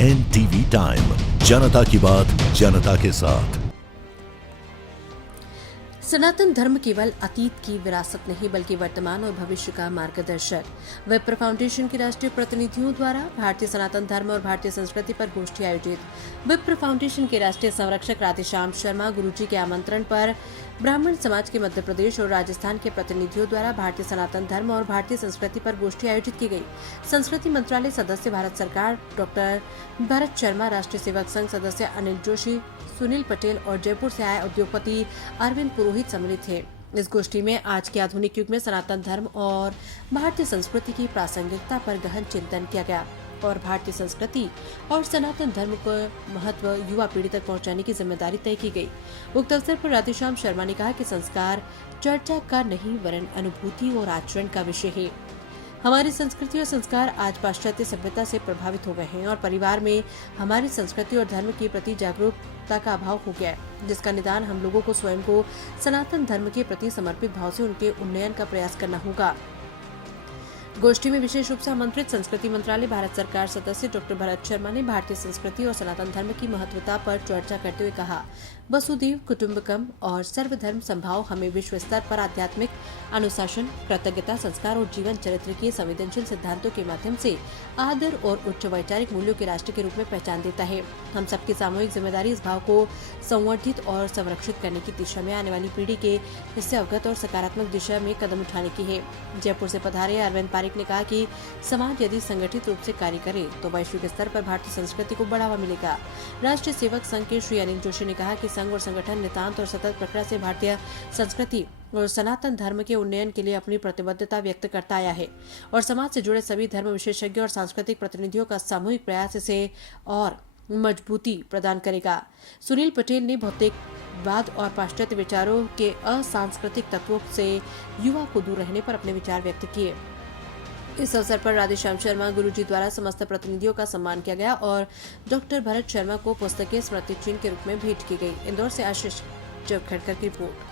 NTV time, जनता की बात जनता के साथ। सनातन धर्म केवल अतीत की विरासत नहीं बल्कि वर्तमान और भविष्य का मार्गदर्शक। विप्र फाउंडेशन के राष्ट्रीय प्रतिनिधियों द्वारा भारतीय सनातन धर्म और भारतीय संस्कृति पर गोष्ठी आयोजित। विप्र फाउंडेशन के राष्ट्रीय संरक्षक राधेश्याम शर्मा गुरुजी के आमंत्रण पर ब्राह्मण समाज के मध्य प्रदेश और राजस्थान के प्रतिनिधियों द्वारा भारतीय सनातन धर्म और भारतीय संस्कृति पर गोष्ठी आयोजित की गई। संस्कृति मंत्रालय सदस्य भारत सरकार डॉक्टर भरत शर्मा, राष्ट्रीय सेवक संघ सदस्य अनिल जोशी, सुनील पटेल और जयपुर से आए उद्योगपति अरविंद पुरोहित सम्मिलित थे। इस गोष्ठी में आज के आधुनिक युग में सनातन धर्म और भारतीय संस्कृति की प्रासंगिकता पर गहन चिंतन किया गया और भारतीय संस्कृति और सनातन धर्म को महत्व युवा पीढ़ी तक पहुंचाने की जिम्मेदारी तय की गई। उक्त अवसर पर राधेश्याम शर्मा ने कहा कि संस्कार चर्चा का नहीं वरन अनुभूति और आचरण का विषय है। हमारी संस्कृति और संस्कार आज पाश्चात्य सभ्यता से प्रभावित हो गए हैं और परिवार में हमारी संस्कृति और धर्म के प्रति जागरूकता का अभाव हो गया है, जिसका निदान हम लोगों को स्वयं को सनातन धर्म के प्रति समर्पित भाव से उनके उन्नयन का प्रयास करना होगा। गोष्ठी में विशेष रूप से आमंत्रित संस्कृति मंत्रालय भारत सरकार सदस्य डॉक्टर भरत शर्मा ने भारतीय संस्कृति और सनातन धर्म की महत्वता पर चर्चा करते हुए कहा, वसुधैव कुटुंबकम और सर्वधर्म संभाव हमें विश्व स्तर पर आध्यात्मिक अनुशासन, कृतज्ञता, संस्कार और जीवन चरित्र के संवेदनशील सिद्धांतों के माध्यम से आदर और उच्च वैचारिक मूल्यों के राष्ट्र के रूप में पहचान देता है। हम सबकी सामूहिक जिम्मेदारी इस भाव को संवर्धित और संरक्षित करने की दिशा में आने वाली पीढ़ी के इससे अवगत और सकारात्मक दिशा में कदम उठाने की है। जयपुर से पधारे अरविंद पारिक ने कहा कि समाज यदि संगठित रूप से कार्य करे तो वैश्विक स्तर पर भारतीय संस्कृति को बढ़ावा मिलेगा। राष्ट्रीय सेवक संघ के श्री अनिल जोशी ने कहा कि संघ और संगठन नितांत और सतत प्रक्रिया से भारतीय संस्कृति और सनातन धर्म के उन्नयन के लिए अपनी प्रतिबद्धता व्यक्त करता आया है और समाज से जुड़े सभी धर्म विशेषज्ञों और सांस्कृतिक प्रतिनिधियों का सामूहिक प्रयास इसे और मजबूती प्रदान करेगा। सुनील पटेल ने भौतिकवाद और पाश्चात्य विचारों के असांस्कृतिक तत्वों से युवा को दूर रहने पर अपने विचार व्यक्त किए। इस अवसर पर राधेश्याम शर्मा गुरुजी द्वारा समस्त प्रतिनिधियों का सम्मान किया गया और डॉक्टर भरत शर्मा को पुस्तकीय स्मृति चिन्ह के रूप में भेंट की गई। इंदौर से आशीष खड़कर की रिपोर्ट।